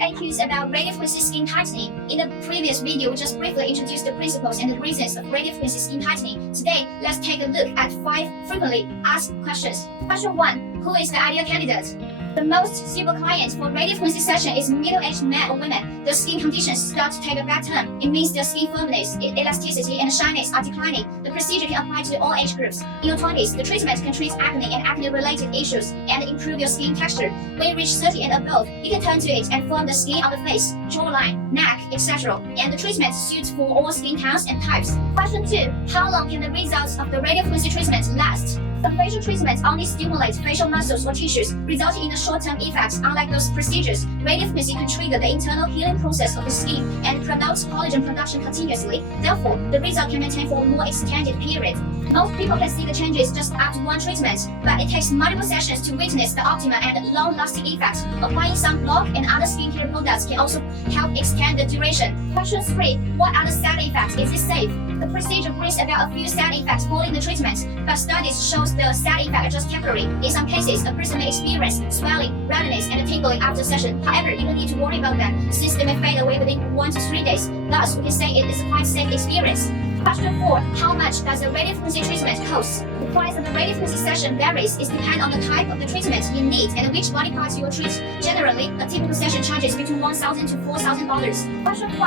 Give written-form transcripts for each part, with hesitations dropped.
FAQs about radiofrequency skin tightening. In the previous video, we just briefly introduced the principles and the reasons of radiofrequency skin tightening. Today, let's take a look at 5 frequently asked questions. Question 1. Who is the ideal candidate? The most suitable client for radiofrequency session is middle-aged men or women. The skin conditions start to take a bad turn. It means their skin firmness, elasticity, and shyness are declining. The procedure can apply to all age groups. In your 20s, the treatment can treat acne and acne-related issues and improve your skin texture. When you reach 30 and above, you can turn to it and firm the skin on the face, jawline, neck, etc. And the treatment suits for all skin tones and types. Question 2. How long can the results of the radiofrequency treatment last? The facial treatments only stimulate facial muscles or tissues, resulting in a short-term effect. Unlike those procedures, radiofrequency can trigger the internal healing process of the skin and promotes collagen production continuously. Therefore, the result can maintain for a more extended period. Most people can see the changes just after one treatment, but it takes multiple sessions to witness the optimal and long-lasting effect. Applying sunblock and other skincare products can also help extend the duration. Question 3. What are the side effects? Is it safe? The procedure brings about a few side effects following the treatment, but studies shows the side effects are just temporary. In some cases, a person may experience swelling, redness, and tingling after session. However, you don't need to worry about them, since they may fade away within 1 to 3 days. Thus, we can say it is a quite safe experience. Question 4. How much does the radiofrequency treatment cost? The price of the radiofrequency session varies. It depends on the type of the treatment you need and which body parts you will treat. Generally, a typical session charges between $1,000 to $4,000. Question 5.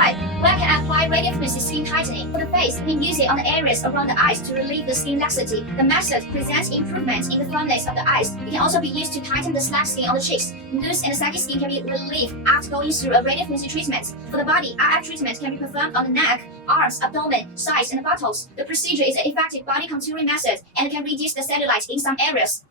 Where can I apply radiofrequency skin tightening? For the face, you can use it on the areas around the eyes to relieve the skin laxity. The method presents improvement in the firmness of the eyes. It can also be used to tighten the slack skin on the cheeks. Loose and saggy skin can be relieved after going through a radiofrequency treatment. For the body, RF treatment can be performed on the neck, arms, abdomen, sides, and buttocks. The procedure is an effective body contouring method and can reduce the cellulite in some areas.